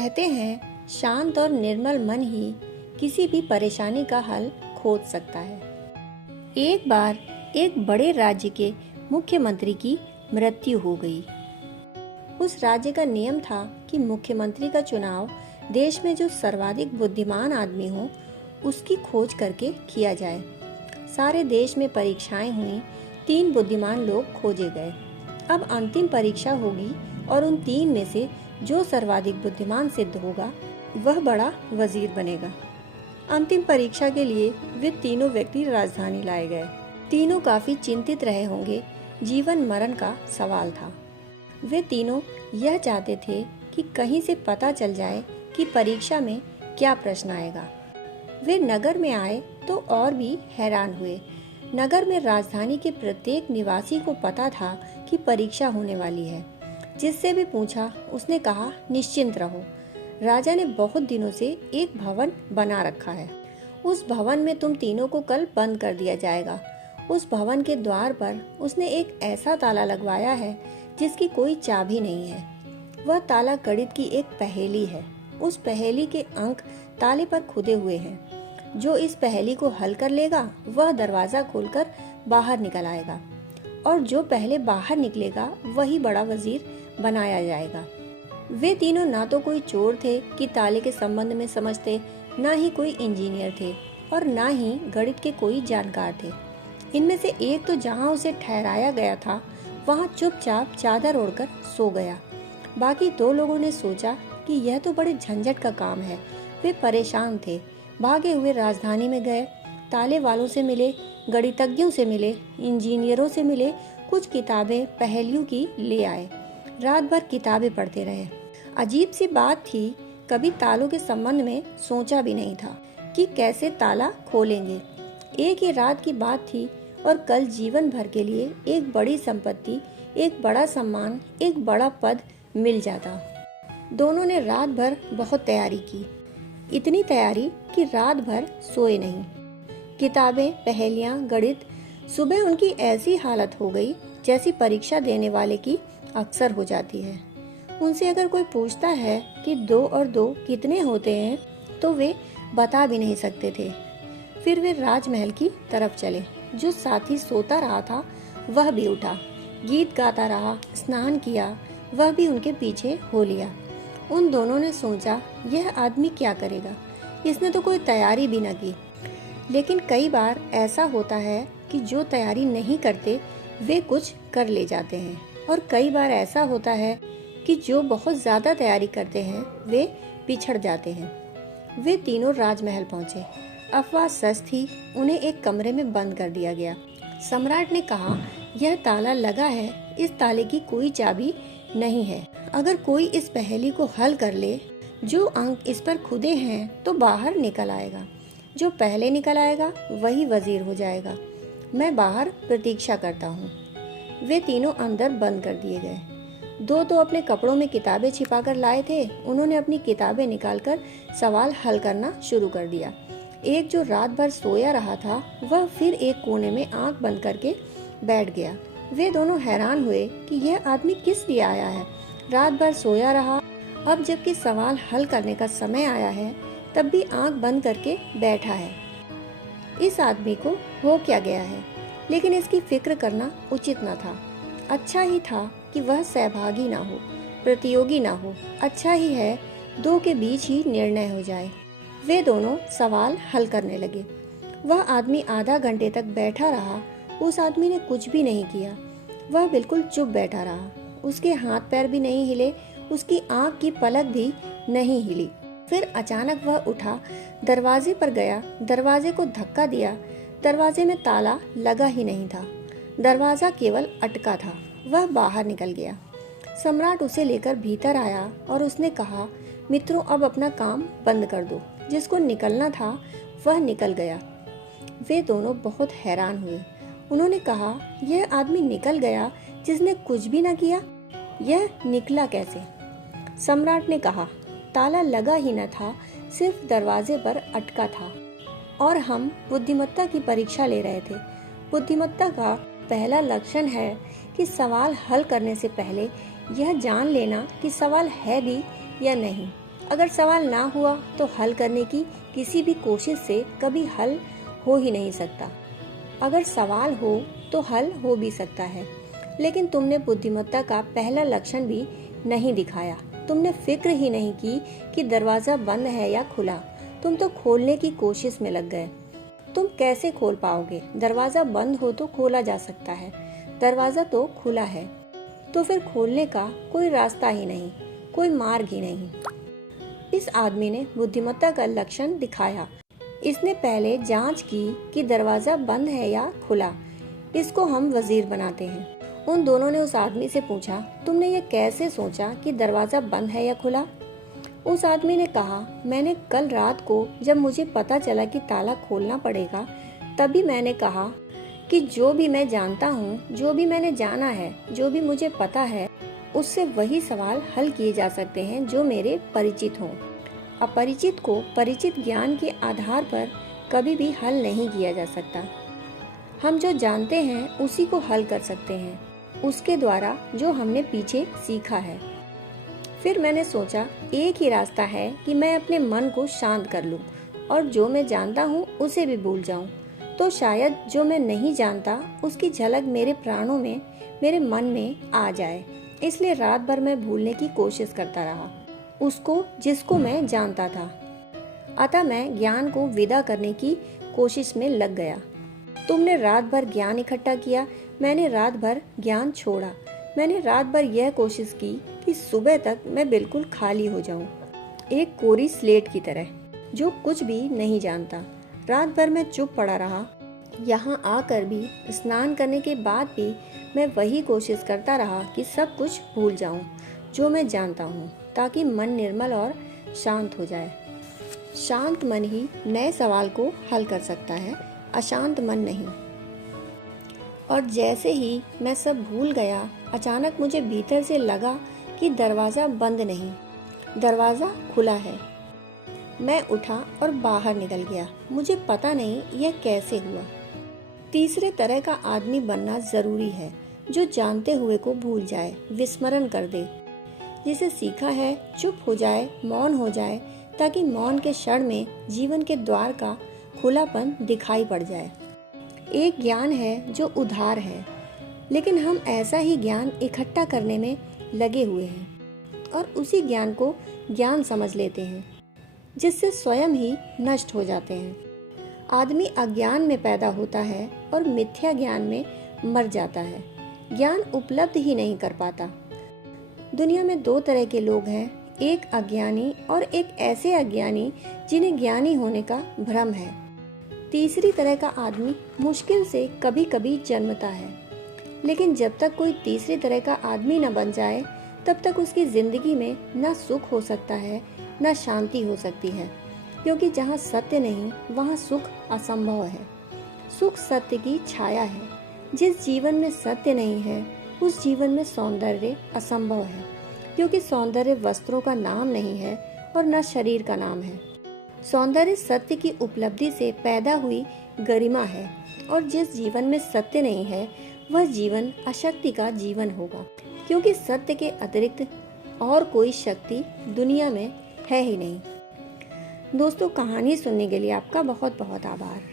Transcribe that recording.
कहते हैं शांत और निर्मल मन ही किसी भी परेशानी का हल खोज सकता है। एक बार एक बड़े राज्य के मुख्यमंत्री की मृत्यु हो गई। उस राज्य का नियम था कि मुख्यमंत्री का चुनाव देश में जो सर्वाधिक बुद्धिमान आदमी हो उसकी खोज करके किया जाए। सारे देश में परीक्षाएं हुई, 3 बुद्धिमान लोग खोजे गए। अब अंतिम परीक्षा होगी और उन 3 में से जो सर्वाधिक बुद्धिमान सिद्ध होगा वह बड़ा वजीर बनेगा। अंतिम परीक्षा के लिए वे तीनों व्यक्ति राजधानी लाए गए। तीनों काफी चिंतित रहे होंगे, जीवन मरण का सवाल था। वे तीनों यह चाहते थे कि कहीं से पता चल जाए कि परीक्षा में क्या प्रश्न आएगा। वे नगर में आए तो और भी हैरान हुए। नगर में राजधानी के प्रत्येक निवासी को पता था कि परीक्षा होने वाली है। जिससे भी पूछा उसने कहा निश्चिंत रहो, राजा ने बहुत दिनों से एक भवन बना रखा है। उस भवन में तुम तीनों को कल बंद कर दिया जाएगा। उस भवन के द्वार पर उसने एक ऐसा ताला लगवाया है जिसकी कोई चाबी नहीं है। वह ताला गणित की एक पहेली है। उस पहेली के अंक ताले पर खुदे हुए हैं। जो इस पहेली को हल कर लेगा वह दरवाजा खोलकर बाहर निकल आएगा और जो पहले बाहर निकलेगा वही बड़ा वजीर बनाया जाएगा। वे तीनों ना तो कोई चोर थे कि ताले के संबंध में समझते, ना ही कोई इंजीनियर थे और ना ही गणित के कोई जानकार थे। इनमें से एक तो जहां उसे ठहराया गया था वहां चुपचाप चादर ओढ़कर सो गया। बाकी 2 लोगों ने सोचा कि यह तो बड़े झंझट का काम है। वे परेशान थे, भागे हुए राजधानी में गए, ताले वालों से मिले, गणितज्ञों से मिले, इंजीनियरों से मिले, कुछ किताबें पहेलियों की ले आए। रात भर किताबें पढ़ते रहे। अजीब सी बात थी, कभी तालों के संबंध में सोचा भी नहीं था कि कैसे ताला खोलेंगे। एक ही रात की बात थी और कल जीवन भर के लिए एक बड़ी संपत्ति, एक बड़ा सम्मान, एक बड़ा पद मिल जाता। दोनों ने रात भर बहुत तैयारी की, इतनी तैयारी कि रात भर सोए नहीं। किताबें, पहेलियां, गणित। सुबह उनकी ऐसी हालत हो गई जैसी परीक्षा देने वाले की अक्सर हो जाती है। उनसे अगर कोई पूछता है कि 2 और 2 कितने होते हैं तो वे बता भी नहीं सकते थे। फिर वे राजमहल की तरफ चले। जो साथी सोता रहा था वह भी उठा, गीत गाता रहा, स्नान किया, वह भी उनके पीछे हो लिया। उन दोनों ने सोचा यह आदमी क्या करेगा, इसने तो कोई तैयारी भी न की। लेकिन कई बार ऐसा होता है कि जो तैयारी नहीं करते वे कुछ कर ले जाते हैं और कई बार ऐसा होता है कि जो बहुत ज्यादा तैयारी करते हैं वे पिछड़ जाते हैं। वे तीनों राजमहल पहुंचे। अफवाह सच थी, उन्हें एक कमरे में बंद कर दिया गया। सम्राट ने कहा यह ताला लगा है, इस ताले की कोई चाबी नहीं है। अगर कोई इस पहेली को हल कर ले, जो अंक इस पर खुदे हैं तो बाहर निकल आएगा। जो पहले निकल आएगा वही वजीर हो जाएगा। मैं बाहर प्रतीक्षा करता हूँ। वे तीनों अंदर बंद कर दिए गए। 2 तो अपने कपड़ों में किताबें छिपाकर लाए थे। उन्होंने अपनी किताबें निकालकर सवाल हल करना शुरू कर दिया। एक जो रात भर सोया रहा था वह फिर एक कोने में आंख बंद करके बैठ गया। वे दोनों हैरान हुए कि यह आदमी किस लिए आया है। रात भर सोया रहा, अब जबकि सवाल हल करने का समय आया है तब भी आंख बंद करके बैठा है। इस आदमी को हो क्या गया है? लेकिन इसकी फिक्र करना उचित न था। अच्छा ही था कि वह सहभागी ना हो, प्रतियोगी ना हो। अच्छा ही है 2 के बीच ही निर्णय हो जाए। वे दोनों सवाल हल करने लगे। वह आदमी आधा घंटे तक बैठा रहा। उस आदमी ने कुछ भी नहीं किया। वह बिल्कुल चुप बैठा रहा। उसके हाथ पैर भी नहीं हिले, उसकी आंख की पलक भी नहीं हिली। फिर अचानक वह उठा, दरवाजे पर गया, दरवाजे को धक्का दिया। दरवाजे में ताला लगा ही नहीं था, दरवाजा केवल अटका था। वह बाहर निकल गया। सम्राट उसे लेकर भीतर आया और उसने कहा, मित्रों अब अपना काम बंद कर दो। जिसको निकलना था वह निकल गया। वे दोनों बहुत हैरान हुए। उन्होंने कहा, यह आदमी निकल गया जिसने कुछ भी न किया, यह निकला कैसे? सम्राट ने कहा, ताला लगा ही न था, सिर्फ दरवाजे पर अटका था और हम बुद्धिमत्ता की परीक्षा ले रहे थे। बुद्धिमत्ता का पहला लक्षण है कि सवाल हल करने से पहले यह जान लेना कि सवाल है भी या नहीं। अगर सवाल ना हुआ तो हल करने की किसी भी कोशिश से कभी हल हो ही नहीं सकता। अगर सवाल हो तो हल हो भी सकता है, लेकिन तुमने बुद्धिमत्ता का पहला लक्षण भी नहीं दिखाया। तुमने फिक्र ही नहीं की कि दरवाजा बंद है या खुला। तुम तो खोलने की कोशिश में लग गए। तुम कैसे खोल पाओगे? दरवाजा बंद हो तो खोला जा सकता है, दरवाजा तो खुला है। तो फिर खोलने का कोई रास्ता ही नहीं, कोई मार्ग ही नहीं। इस आदमी ने बुद्धिमत्ता का लक्षण दिखाया। इसने पहले जांच की कि दरवाजा बंद है या खुला। इसको हम वजीर बनाते हैं। उन दोनों ने उस आदमी से पूछा, तुमने ये कैसे सोचा कि दरवाजा बंद है या खुला? उस आदमी ने कहा, मैंने कल रात को जब मुझे पता चला कि ताला खोलना पड़ेगा, तभी मैंने कहा कि जो भी मैं जानता हूँ, जो भी मैंने जाना है, जो भी मुझे पता है, उससे वही सवाल हल किए जा सकते हैं जो मेरे परिचित हों। अपरिचित को परिचित ज्ञान के आधार पर कभी भी हल नहीं किया जा सकता। हम जो जानते हैं उसी को हल कर सकते हैं, उसके द्वारा जो हमने पीछे सीखा है। फिर मैंने सोचा, एक ही रास्ता है कि मैं अपने मन को शांत कर लूं और जो मैं जानता हूं उसे भी भूल जाऊं। तो शायद जो मैं नहीं जानता उसकी झलक मेरे प्राणों में, मेरे मन में आ जाए। इसलिए रात भर मैं भूलने की कोशिश करता रहा उसको जिसको मैं जानता था। अतः मैं ज्ञान को विदा करने की कोशिश में लग गया। तुमने रात भर ज्ञान इकट्ठा किया, मैंने रात भर ज्ञान छोड़ा। मैंने रात भर यह कोशिश की कि सुबह तक मैं बिल्कुल खाली हो जाऊं, एक कोरी स्लेट की तरह जो कुछ भी नहीं जानता। रात भर मैं चुप पड़ा रहा। यहाँ आकर भी, स्नान करने के बाद भी मैं वही कोशिश करता रहा कि सब कुछ भूल जाऊं जो मैं जानता हूँ, ताकि मन निर्मल और शांत हो जाए। शांत मन ही नए सवाल को हल कर सकता है, अशांत मन नहीं। और जैसे ही मैं सब भूल गया, अचानक मुझे भीतर से लगा कि दरवाज़ा बंद नहीं, दरवाज़ा खुला है। मैं उठा और बाहर निकल गया। मुझे पता नहीं यह कैसे हुआ। तीसरे तरह का आदमी बनना जरूरी है, जो जानते हुए को भूल जाए, विस्मरण कर दे। जिसे सीखा है चुप हो जाए, मौन हो जाए, ताकि मौन के क्षण में जीवन के द्वार का खुलापन दिखाई पड़ जाए। एक ज्ञान है जो उधार है, लेकिन हम ऐसा ही ज्ञान इकट्ठा करने में लगे हुए हैं और उसी ज्ञान को ज्ञान समझ लेते हैं, जिससे स्वयं ही नष्ट हो जाते हैं। आदमी अज्ञान में पैदा होता है और मिथ्या ज्ञान में मर जाता है। ज्ञान उपलब्ध ही नहीं कर पाता। दुनिया में दो तरह के लोग हैं, एक अज्ञानी और एक ऐसे अज्ञानी जिन्हें ज्ञानी होने का भ्रम है। तीसरी तरह का आदमी मुश्किल से कभी कभी जन्मता है, लेकिन जब तक कोई तीसरी तरह का आदमी न बन जाए, तब तक उसकी जिंदगी में न सुख हो सकता है, न शांति हो सकती है। क्योंकि जहाँ सत्य नहीं, वहाँ सुख असंभव है। सुख सत्य की छाया है। जिस जीवन में सत्य नहीं है, उस जीवन में सौंदर्य असंभव है, क्योंकि सौंदर्य वस्त्रों का नाम नहीं है और न शरीर का नाम है। सौंदर्य सत्य की उपलब्धि से पैदा हुई गरिमा है, और जिस जीवन में सत्य नहीं है, वह जीवन अशक्ति का जीवन होगा, क्योंकि सत्य के अतिरिक्त और कोई शक्ति दुनिया में है ही नहीं। दोस्तों, कहानी सुनने के लिए आपका बहुत बहुत आभार।